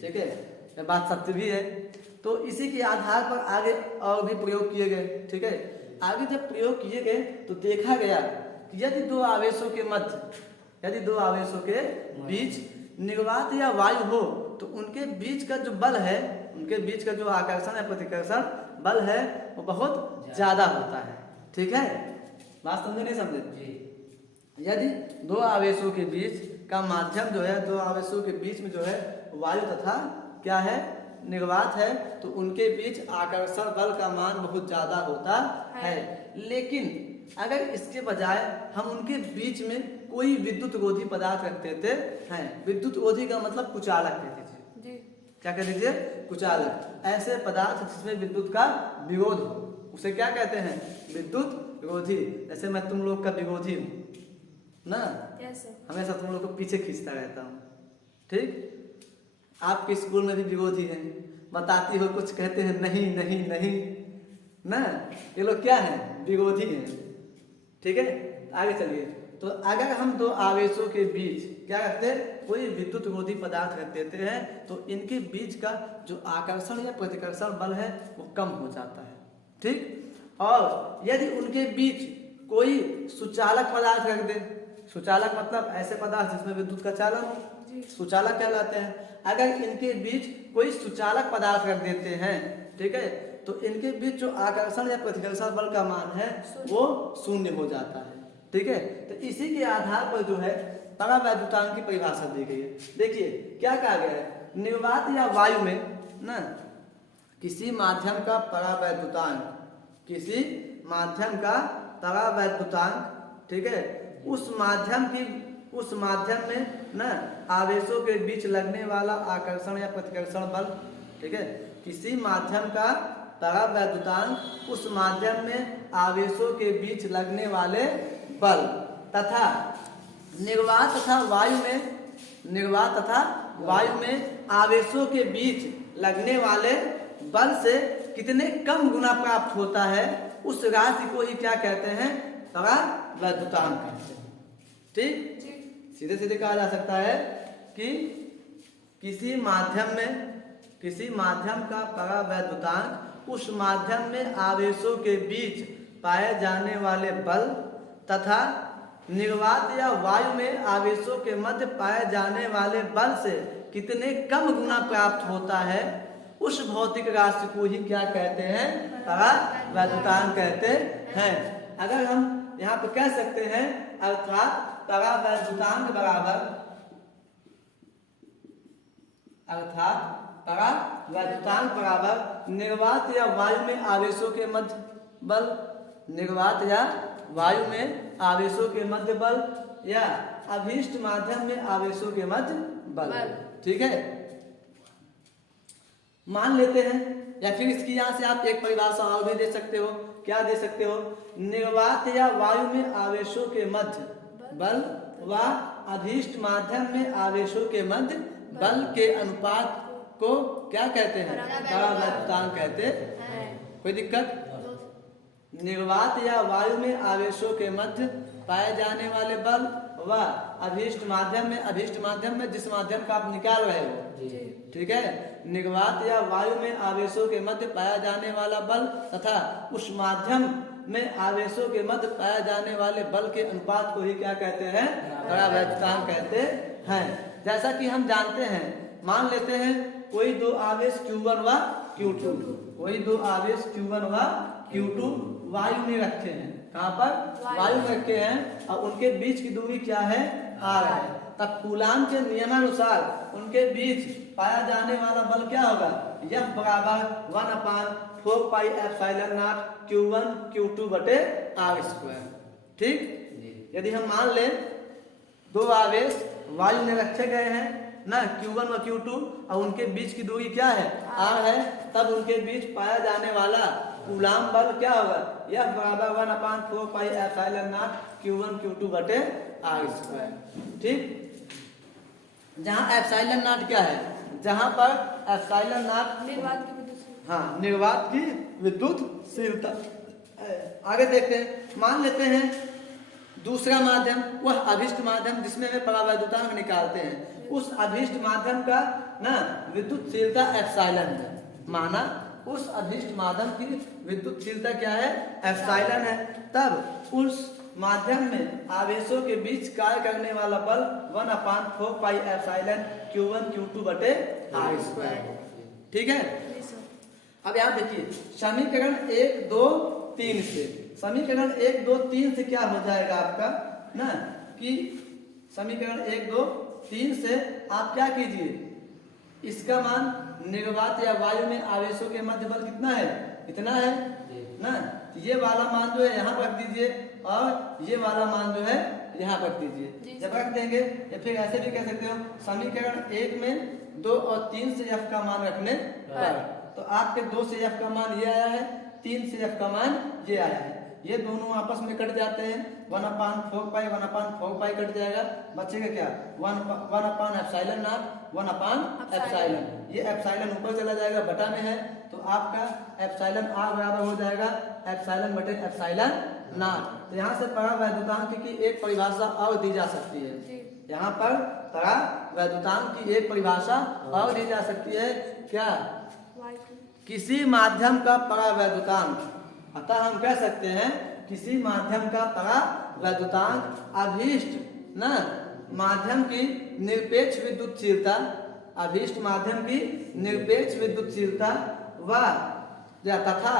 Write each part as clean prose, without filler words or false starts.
ठीक है, यह बात सत्य भी है। तो इसी के आधार पर आगे और भी प्रयोग किए गए। ठीक है, आगे जब प्रयोग किए गए तो देखा गया कि यदि दो आवेशों के बीच निर्वात या वायु हो तो उनके बीच का जो बल है, उनके बीच का जो आकर्षण या प्रतिकर्षण बल है वो बहुत ज्यादा होता है। ठीक है, बात समझे नहीं समझे? यदि दो आवेशों के बीच का माध्यम जो है, दो आवेशों के बीच में जो है वायु तथा क्या है, निर्वात है, तो उनके बीच आकर्षण बल का मान बहुत ज्यादा होता है। लेकिन अगर इसके बजाय हम उनके बीच में कोई विद्युत रोधी पदार्थ रख देते हैं, विद्युत रोधी का मतलब कुचालक कहते थे, क्या कह दीजिए, कुचालक। ऐसे पदार्थ जिसमें विद्युत का विरोध हो उसे क्या कहते हैं, विद्युत रोधी। जैसे मैं तुम लोग का विरोधी हूँ ना, हमेशा तुम लोग को पीछे खींचता रहता हूँ। ठीक, आपके स्कूल में भी विरोधी हैं, बताती हो कुछ कहते हैं नहीं नहीं नहीं ना, ये लोग क्या हैं, विरोधी हैं। ठीक है, आगे चलिए। तो अगर हम दो आवेशों के बीच क्या रखते हैं, कोई विद्युत रोधी पदार्थ रख देते हैं तो इनके बीच का जो आकर्षण या प्रतिकर्षण बल है वो कम हो जाता है। ठीक, और यदि उनके बीच कोई सुचालक पदार्थ रख दे, सुचालक मतलब ऐसे पदार्थ जिसमें विद्युत का चालन हो, सुचालक कहलाते हैं। अगर इनके बीच कोई सुचालक पदार्थ रख देते हैं, ठीक है, तो इनके बीच जो आकर्षण या प्रतिकर्षण बल का मान है वो शून्य हो जाता है। ठीक है, तो इसी के आधार पर जो है परावैद्युतांक की परिभाषा दी गई है। देखिए क्या कहा गया है, निर्वात या वायु में ना किसी माध्यम का परावैद्युतांक, किसी माध्यम का परावैद्युतांक, ठीक है, उस माध्यम में ना आवेशों के बीच लगने वाला आकर्षण या प्रतिकर्षण बल, ठीक है, किसी माध्यम का परावैद्युतांक उस माध्यम में आवेशों के बीच लगने वाले बल तथा निर्वात तथा वायु में आवेशों के बीच लगने वाले बल से कितने कम गुना प्राप्त होता है, उस राशि को ही क्या कहते हैं, परावैद्युतांक कहते हैं। ठीक, सीधे सीधे कहा जा सकता है कि किसी माध्यम का परावैद्युतांक उस माध्यम में आवेशों के बीच पाए जाने वाले बल तथा निर्वात या वायु में आवेशों के मध्य पाए जाने वाले बल से कितने कम गुना प्राप्त होता है, उस भौतिक राशि को ही क्या कहते हैं, परावैद्युतांक कहते हैं। अगर हम यहाँ पे कह सकते हैं, अर्थात परावैद्युतांक बराबर निर्वात या वायु में आवेशों के मध्य बल, निर्वात या वायु में आवेशों के मध्य बल या अभीष्ट माध्यम में आवेशों के मध्य बल। ठीक है, मान लेते हैं, या फिर इसकी यहाँ से आप एक परिभाषा और भी दे सकते हो। क्या दे सकते हो, निर्वात या वायु में आवेशों के मध्य बल व अभीष्ट माध्यम में आवेशों के मध्य बल के अनुपात को क्या कहते हैं, परावैद्युतांक कहते हैं। कोई दिक्कत? निर्वात या वायु में आवेशों के मध्य पाए जाने वाले बल व अभीष्ट माध्यम में जिस माध्यम का आप निकाल रहे हो, ठीक है, निर्वात या वायु में आवेशों के मध्य पाया जाने वाला बल तथा उस माध्यम में आवेशों के मध्य पाए जाने वाले बल के अनुपात को ही क्या कहते हैं, परावैद्युतांक कहते हैं। जैसा कि हम जानते हैं, मान लेते हैं कोई दो आवेश Q1 व Q2, कोई दो आवेश Q1 व Q2 वायु में रखे हैं। कहाँ पर? वायु में रखे हैं और उनके बीच की दूरी क्या है, r है। तब कूलाम के नियमानुसार उनके बीच पाया जाने वाला बल क्या होगा, F बराबर 1/4πε0 Q1 Q2 बटे r²। ठीक, यदि हम मान लें दो आवेश वायु में रखे गए हैं ना, Q1 व Q2, और उनके बीच की दूरी क्या है, r है, तब उनके बीच पाया जाने वाला कूलाम बल क्या होगा, F बराबर 1/4πε0 Q1 Q2 बटे r²। ठीक, जहाँ एप्सिलॉन नॉट क्या है, जहाँ पर एप्सिलॉन नॉट निर्वात की विद्युतशीलता। आगे देखते हैं, मान लेते हैं दूसरा माध्यम वह अभिष्ट माध्यम जिसमें वे परावैद्युतांक निकालते हैं, उस अभिष्ट माध्यम का ना विद्युतशीलता एप्सिलॉन है। माना उस अभिष्ट माध्यम की विद्युतशीलता क्या है, एप्सिलॉन है। तब उस माध्यम में आवेशों के बीच कार्य करने वाला बल 1/4 पाई एप्सिलॉन Q1 Q2 बटे R²। ठीक है। अब यहाँ देखिए समीकरण 1 2 3 से, समीकरण 1 2 3 से क्या हो जाएगा आपका ना कि समीकरण 1 2 3 से आप क्या कीजिए, इसका मान निर्वात या वायु में आवेशों के मध्य बल कितना है, इतना है ना, ये वाला मान जो है यहाँ रख दीजिए और ये वाला मान जो है यहाँ रख दीजिए। जब रख देंगे या फिर ऐसे भी कह सकते हो समीकरण 1 में 2 और 3 से f का मान रखने पर, तो आपके 2 से f का मान ये आया है, 3 से f का मान ये आया है, ये दोनों आपस में कट जाते हैं, 1/4 पाई 1/4 पाई कट जाएगा, बचेगा क्या 1/एप्सिलॉन नॉट 1/एप्सिलॉन। ये एप्सिलॉन ऊपर चला जाएगा, बटा में है, तो आपका एप्सिलॉन r बराबर हो जाएगा एप्सिलॉन बटे एप्सिलॉन नॉट। तो यहाँ से परावैद्युतांक की एक परिभाषा और दी जा सकती है, यहाँ पर परावैद्युतांक की एक परिभाषा और दी जा सकती है, क्या, किसी माध्यम का परावैद्युतांक। अतः हम कह सकते हैं किसी माध्यम का परावैद्युतांक अभीष्ट ना माध्यम की निरपेक्ष विद्युतशीलता, अभीष्ट माध्यम की निरपेक्ष विद्युतशीलता व तथा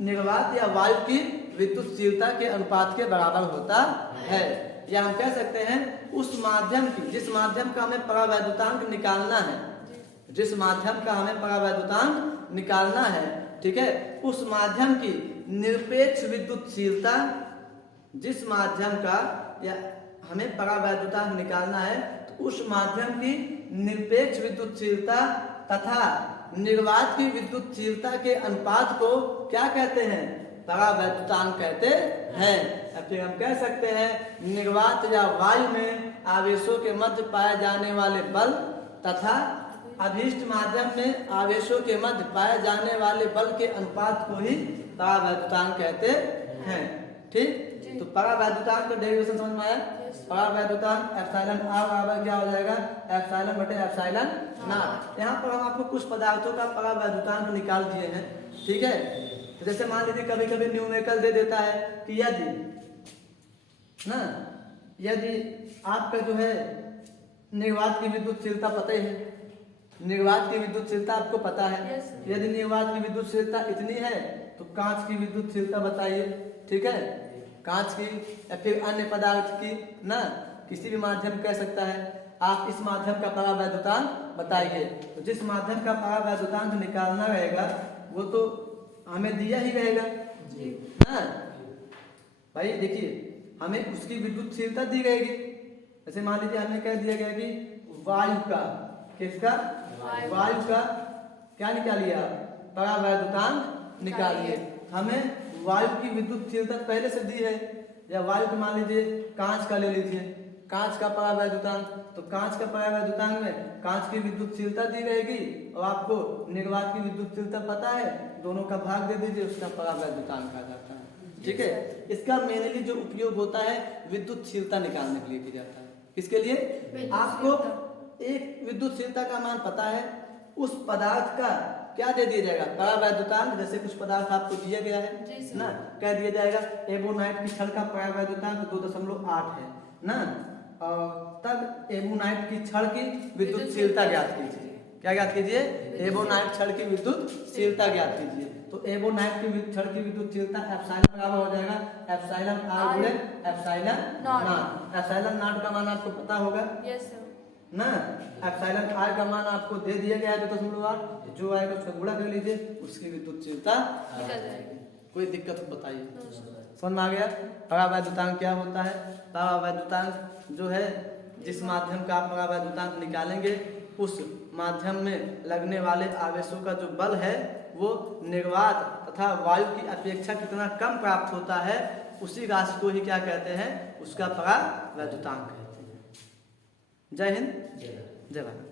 निर्वात या वायु की विद्युतशीलता के अनुपात के बराबर होता है। या हम कह सकते हैं उस माध्यम की, जिस माध्यम का हमें परावैद्युतांक निकालना है, जिस माध्यम का हमें परावैद्युतांक निकालना है, ठीक है, उस माध्यम की निरपेक्ष विद्युतशीलता, जिस माध्यम का या हमें परावैद्युतांक निकालना है तो उस माध्यम की निरपेक्ष विद्युतशीलता तथा निर्वात की विद्युतशीलता के अनुपात को क्या कहते हैं, परावैद्युतांक कहते हैं। फिर हम कह सकते हैं निर्वात या वायु में आवेशों के मध्य पाए जाने वाले बल तथा अभीष्ट माध्यम में आवेशों के मध्य पाए जाने वाले बल के अनुपात को ही परावैद्युतांक कहते हैं। ठीक, तो परावैद्युतांक का डेरिवेशन समझ में आया। परावैद्युतांक एप्सिलॉन r बराबर क्या हो जाएगा, एप्सिलॉन बटे एप्सिलॉन नॉट। यहाँ पर हम आपको कुछ पदार्थों का परावैद्युतांक निकाल दिए हैं, ठीक है। तो जैसे मान लीजिए कभी कभी न्यूमेरिकल दे देता है कि यदि आपका जो है निर्वात की विद्युतशीलता पता ही है, निर्वात की विद्युतशीलता आपको पता है, यदि निर्वात की विद्युतशीलता इतनी है तो कांच की विद्युतशीलता बताइए, ठीक है, कांच की या फिर अन्य पदार्थ की ना, किसी भी माध्यम कह सकता है, आप इस माध्यम का परावैद्युतांक बताइए। तो जिस माध्यम का परावैद्युतांक निकालना रहेगा वो तो हमें दिया ही रहेगा ना भाई। देखिए हमें उसकी विद्युतशीलता दी रहेगी, जैसे मान लीजिए हमें कह दिया गया कि वायु का, किसका, वायु का क्या निकालिए आप, परावैद्युतांक निकालिए। हमें वायु की विद्युतशीलता पहले से दी है, या वायु को मान लीजिए कांच का ले लीजिए, कांच का परावैद्युतांक, तो कांच का परावैद्युतांक में कांच की विद्युतशीलता दी रहेगी और आपको निर्वात की विद्युतशीलता पता है, दोनों का भाग दे दीजिए, उसका परावैद्युतांक आ जाता है। ठीक है, इसका मेनली जो उपयोग होता है विद्युतशीलता निकालने के लिए किया जाता है। किसके लिए, आपको एक विद्युतशीलता का मान पता है, उस पदार्थ का क्या दे दिया जाएगा, परावैद्युतांक। जैसे कुछ पदार्थ आपको दिया गया है ना, कह दिया जाएगा एबोनाइट की छड़ का परावैद्युतांक 2.8 है ना, और तब एबोनाइट की छड़ की विद्युतशीलता ज्ञात कीजिए। क्या ज्ञात कीजिए, एबोनाइट छड़ की विद्युतशीलता ज्ञात कीजिए। तो एबोनाइट की छड़ की विद्युतशीलता एप्सिलॉन बराबर हो जाएगा एप्सिलॉन r गुणे एप्सिलॉन नॉट। एप्सिलॉन नॉट का मान आपको पता होगा ना, एप्सिलॉन r का मान आपको दे दिया गया है 2.8, जो आएगा उसका गुणा कर लीजिए, उसकी विद्युतशीलता निकल जाएगी। कोई दिक्कत बताइए, समझ में आ गया। परावैद्युतांक क्या होता है, परावैद्युतांक जो है जिस माध्यम का आप परावैद्युतांक निकालेंगे उस माध्यम में लगने वाले आवेशों का जो बल है वो निर्वात तथा वायु की अपेक्षा कितना कम प्राप्त होता है, उसी राशि को ही क्या कहते हैं, उसका परावैद्युतांक कहते हैं। जय हिंद, जय भारत।